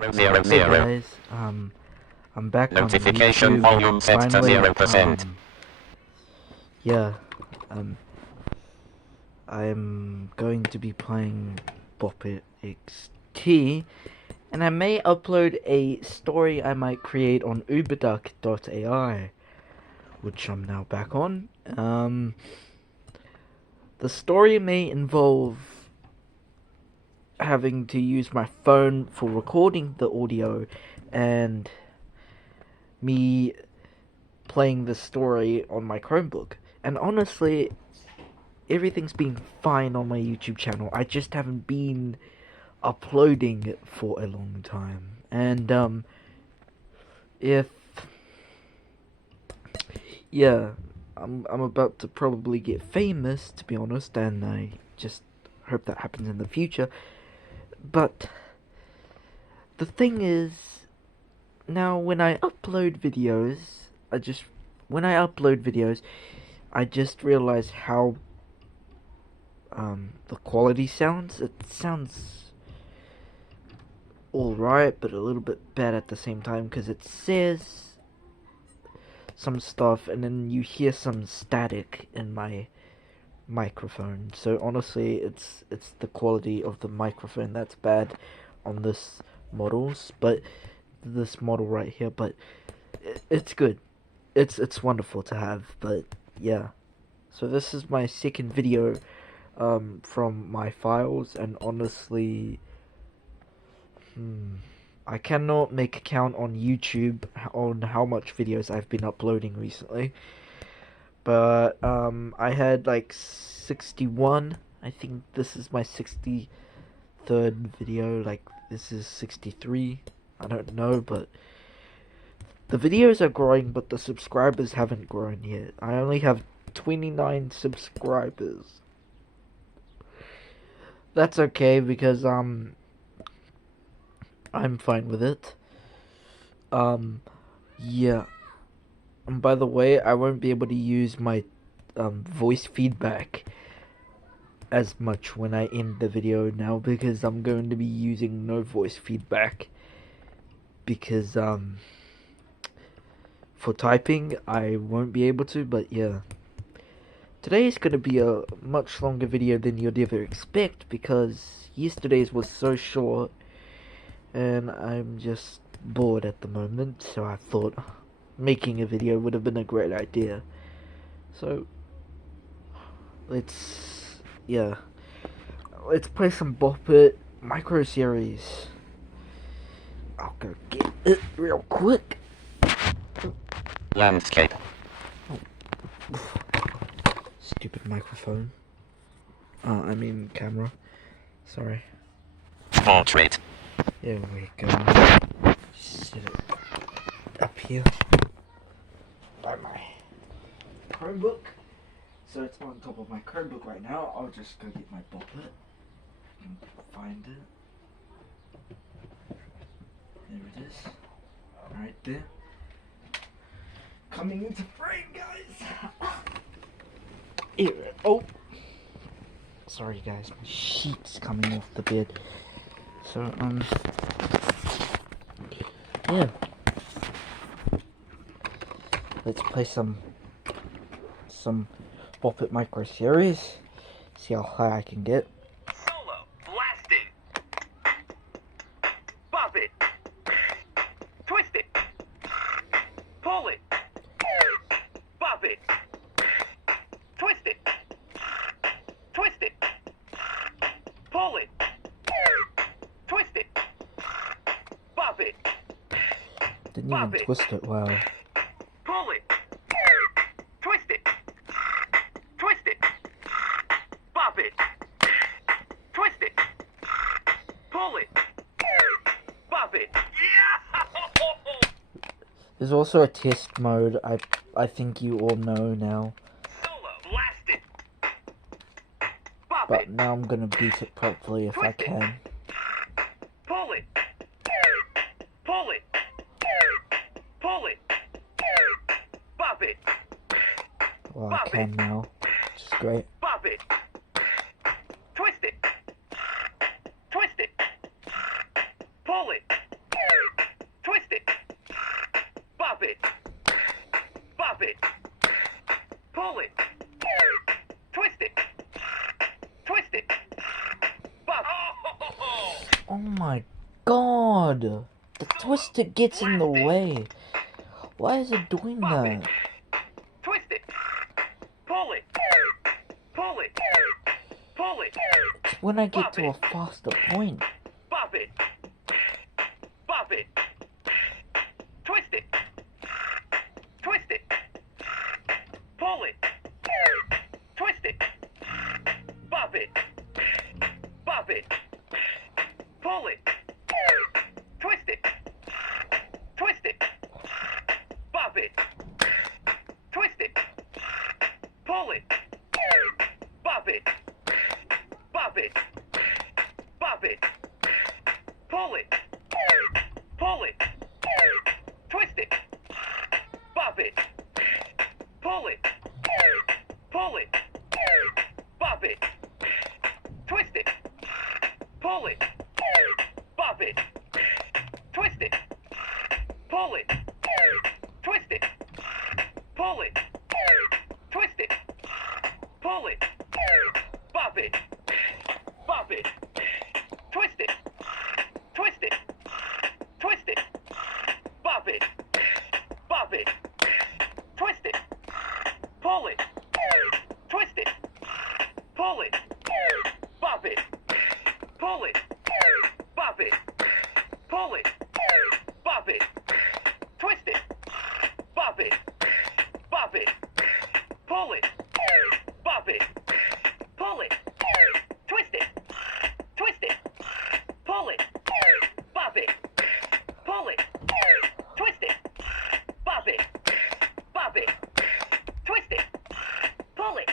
Hey guys, I'm back Notification on YouTube, volume set to finally. 0%. Yeah, um, I'm going to be playing Bop It XT, and I may upload a story I might create on uberduck.ai, which I'm now back on. The story may involve having to use my phone for recording the audio and me playing the story on my Chromebook. And honestly, everything's been fine on my YouTube channel. I just haven't been uploading it for a long time. And if yeah, I'm about to probably get famous, to be honest, and I just hope that happens in the future. But the thing is, now when I upload videos, I just realize how the quality sounds. It sounds alright, but a little bit bad at the same time, because it says some stuff and then you hear some static in my microphone. So honestly, it's the quality of the microphone that's bad on this model right here, but it's good. It's wonderful to have. But yeah, so this is my second video from my files, and honestly, I cannot make a count on YouTube on how much videos I've been uploading recently. But I had like 61. I think this is my 63rd video. Like, this is 63. I don't know, but the videos are growing, but the subscribers haven't grown yet. I only have 29 subscribers. That's okay, because I'm fine with it. Yeah. And by the way, I won't be able to use my voice feedback as much when I end the video now, because I'm going to be using no voice feedback, because for typing I won't be able to. But yeah, today is going to be a much longer video than you'd ever expect, because yesterday's was so short and I'm just bored at the moment, so I thought making a video would have been a great idea. So let's play some Bop It micro series. I'll go get it real quick. Landscape. Stupid microphone. I mean camera. Sorry. Portrait. There we go. Sit it up here by my Chromebook. So it's on top of my Chromebook right now. I'll just go get my Bop It. I can find it. There it is. Right there. Coming into frame, guys. Here. Oh. Sorry, guys. My sheet's coming off the bed. So, yeah. Let's play some Bop It micro series. See how high I can get. Solo, blasting. Bop it. Twist it. Pull it. Bop it. Twist it. Twist it. Pull it. Twist it. Bop it. Didn't even twist it well. Pull it. Twist it. Twist it. Bop it. Twist it. Pull it. Bop it. Yeah! There's also a test mode. I think you all know now. Solo, blast it. Bop But it. now I'm gonna beat it properly if I can. Pull it. Pull it. Pull it. Bop it. Well, I can now, which is great. Bop it. Twist it. Twist it. Pull it. god! The twister gets in the Blast it. way. Why is it doing Pop it. that? Twist it. Pull it. Pull it. Pull it. It's when I get Pop to a it. faster point. Bop it. Bop it. Twist it. Twist it. Pull it. Twist it. Bop it. Bop it. Pull it. Twist it. Twist it. Bop it. Twist it. Pull it. Bop it. Bop it. Bop it. Pull it. Pull it. Twist it. Bop it. Pull it. Pull it. Bop it. Twist it. Pull it. Bop it. Twist it. Pull it. Twist it. Pull it. Twist it. Pull it. Bop it. Bop it. Twist it. Twist it. Twist it. Bop it. Bop it. Twist it. Pull it. Twist it. Pull it. Bop it. Pull it. Bop it. Pull it. Bop it. Twist it. Bop it. Bop it. Pull it. Bop it. Pull it. Twist it. Twist it. Pull it. Bop it. Pull it. Twist it. Bop it. Bop it. Twist it. Pull it.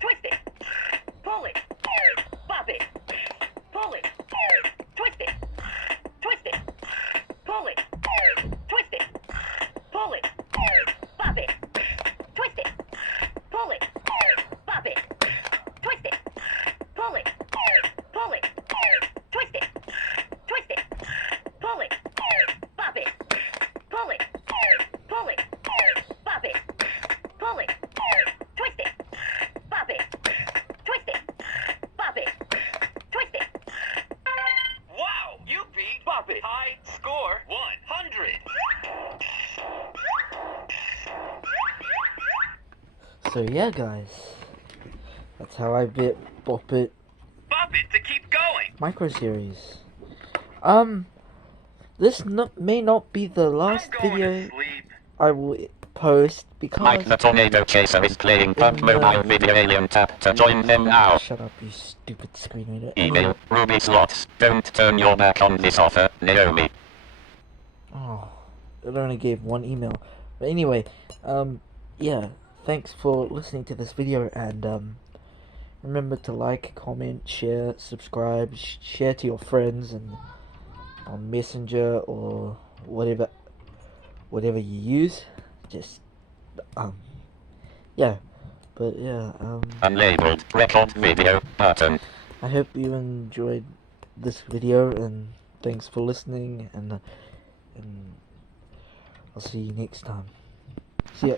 Twist it. Pull it. Bop it. Pull it. Twist it. Twist it. Pull it. Twist it. Pull it. Bop it. Twist it. Pull it. Bop it. Twist it. Pull it. Pull it. Twist it. Twist it. Pull it. Bop it. Pull it. Pull it. Bop it. Pull it. Twist it. Bop it. Twist it. Bop it. Twist it. Wow, you beat Bop it. High score 100. So yeah, guys, that's how I bit Bop It Bop it to keep going. micro series. This may not be the last I'm going video to sleep. I will post Mike because the Tornado Chaser is playing PUBG Mobile Video Alien. Tap to join them now. shut up, you stupid screen reader. Email Ruby Slots. Don't turn your back on this offer, Naomi. Oh, it only gave one email. But anyway, yeah, thanks for listening to this video, and remember to like, comment, share, subscribe, share to your friends and on Messenger or whatever you use. Just yeah, but yeah, Unlabeled record video button. I hope you enjoyed this video, and thanks for listening, and I'll see you next time. See ya.